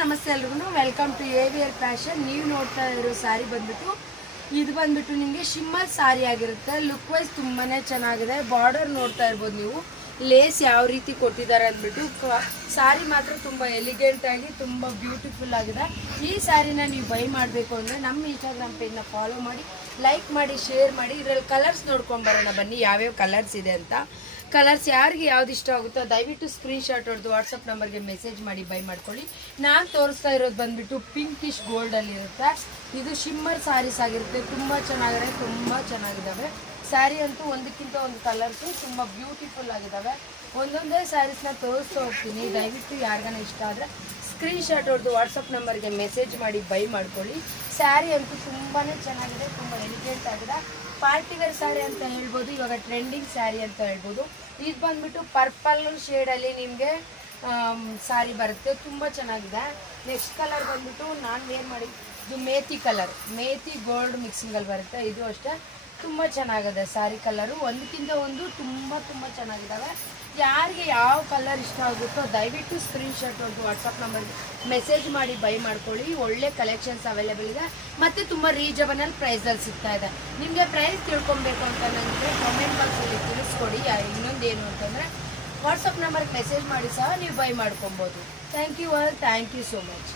ನಮಸ್ತೆ ಎಲ್ರಿಗೂ welcome to AVR fashion. ನೀವು ನೋಡ್ತಾ ಇರೋ ಸ್ಯಾರಿ ಬಂದ್ಬಿಟ್ಟು ನಿಮಗೆ ಶಿಮ್ಮರ್ ಸ್ಯಾರಿ ಆಗಿರುತ್ತೆ. ಲುಕ್ ವೈಸ್ ತುಂಬಾ ಚೆನ್ನಾಗಿದೆ. ಬಾರ್ಡರ್ ನೋಡ್ತಾ ಇರ್ಬೋದು ನೀವು, ಲೇಸ್ ಯಾವ ರೀತಿ ಕೊಟ್ಟಿದ್ದಾರೆ ಅಂದ್ಬಿಟ್ಟು. ಸ್ಯಾರಿ ಮಾತ್ರ ತುಂಬ ಎಲಿಗೆಂಟ್ ಆಗಿ ತುಂಬ ಬ್ಯೂಟಿಫುಲ್ ಆಗಿದೆ. ಈ ಸ್ಯಾರಿನ ನೀವು ಬೈ ಮಾಡಬೇಕು ಅಂದರೆ ನಮ್ಮ ಇನ್ಸ್ಟಾಗ್ರಾಮ್ ಪೇಜ್ನ ಫಾಲೋ ಮಾಡಿ, ಲೈಕ್ ಮಾಡಿ, ಶೇರ್ ಮಾಡಿ. ಇದರಲ್ಲಿ ಕಲರ್ಸ್ ನೋಡ್ಕೊಂಡು ಬರೋಣ ಬನ್ನಿ, ಯಾವ್ಯಾವ ಕಲರ್ಸ್ ಇದೆ ಅಂತ. ಕಲರ್ಸ್ ಯಾರಿಗೆ ಯಾವ್ದು ಇಷ್ಟ ಆಗುತ್ತೋ ದಯವಿಟ್ಟು ಸ್ಕ್ರೀನ್ಶಾಟ್ ಹೊಡೆದು ವಾಟ್ಸಪ್ ನಂಬರ್ಗೆ ಮೆಸೇಜ್ ಮಾಡಿ ಬೈ ಮಾಡ್ಕೊಳ್ಳಿ. ನಾನು ತೋರಿಸ್ತಾ ಇರೋದು ಬಂದುಬಿಟ್ಟು ಪಿಂಕಿಶ್ ಗೋಲ್ಡಲ್ಲಿರುತ್ತೆ. ಇದು ಶಿಮ್ಮರ್ ಸ್ಯಾರೀಸ್ ಆಗಿರುತ್ತೆ. ತುಂಬ ಚೆನ್ನಾಗಿದ್ದಾವೆ ಸ್ಯಾರಿ ಅಂತೂ. ಒಂದಕ್ಕಿಂತ ಒಂದು ಕಲರ್ಸು ತುಂಬ ಬ್ಯೂಟಿಫುಲ್ ಆಗಿದ್ದಾವೆ. ಒಂದೊಂದೇ ಸ್ಯಾರೀಸ್ನ ತೋರಿಸ್ತಾ ಹೋಗ್ತೀನಿ. ದಯವಿಟ್ಟು ಯಾರಿಗಾನ ಇಷ್ಟ ಆದರೆ ಸ್ಕ್ರೀನ್ಶಾಟ್ ಹೊಡೆದು ವಾಟ್ಸಪ್ ನಂಬರ್ಗೆ ಮೆಸೇಜ್ ಮಾಡಿ ಬೈ ಮಾಡ್ಕೊಳ್ಳಿ. ಸ್ಯಾರಿ ಅಂತೂ ತುಂಬಾ ಚೆನ್ನಾಗಿದೆ, ತುಂಬ ಎಲಿಗೆಂಟ್ ಆಗಿದೆ. ಪಾರ್ಟಿ ವೇರ್ ಸ್ಯಾರಿ ಅಂತ ಹೇಳ್ಬೋದು, ಇವಾಗ ಟ್ರೆಂಡಿಂಗ್ ಸ್ಯಾರಿ ಅಂತ ಹೇಳ್ಬೋದು. ಇದು ಬಂದ್ಬಿಟ್ಟು ಪರ್ಪಲ್ ಶೇಡಲ್ಲಿ ನಿಮಗೆ ಸ್ಯಾರಿ ಬರುತ್ತೆ, ತುಂಬ ಚೆನ್ನಾಗಿದೆ. ನೆಕ್ಸ್ಟ್ ಕಲರ್ ಬಂದ್ಬಿಟ್ಟು ನಾನು ವೇರ್ ಮಾಡಿ, ಇದು ಮೇಥಿ ಕಲರ್, ಮೇಥಿ ಗೋಲ್ಡ್ ಮಿಕ್ಸಿಂಗಲ್ಲಿ ಬರುತ್ತೆ. ಇದು ಅಷ್ಟೇ ತುಂಬ ಚೆನ್ನಾಗಿದೆ ಸ್ಯಾರಿ ಕಲರು. ಒಂದಕ್ಕಿಂತ ಒಂದು ತುಂಬ ಚೆನ್ನಾಗಿದ್ದಾವೆ. ಯಾರಿಗೆ ಯಾವ ಕಲರ್ ಇಷ್ಟ ಆಗುತ್ತೋ ದಯವಿಟ್ಟು ಸ್ಕ್ರೀನ್ಶಾಟ್ ಹೊಡೆದು ವಾಟ್ಸಪ್ ನಂಬರ್ಗೆ ಮೆಸೇಜ್ ಮಾಡಿ ಬೈ ಮಾಡ್ಕೊಳ್ಳಿ. ಒಳ್ಳೆ ಕಲೆಕ್ಷನ್ಸ್ ಅವೈಲೇಬಲ್ ಇದೆ ಮತ್ತು ತುಂಬ ರೀಸನಬಲ್ ಪ್ರೈಸಲ್ಲಿ ಸಿಗ್ತಾ ಇದೆ. ನಿಮಗೆ ಪ್ರೈಸ್ ತಿಳ್ಕೊಬೇಕು ಅಂತ ನನಗೆ ಕಾಮೆಂಟ್ ಬಾಕ್ಸಲ್ಲಿ ತಿಳಿಸ್ಕೊಡಿ. ಇನ್ನೊಂದೇನು ಅಂತಂದರೆ ವಾಟ್ಸಪ್ ನಂಬರ್ಗೆ ಮೆಸೇಜ್ ಮಾಡಿ ಸಹ ನೀವು ಬೈ ಮಾಡ್ಕೊಬೋದು. Thank you all, thank you so much.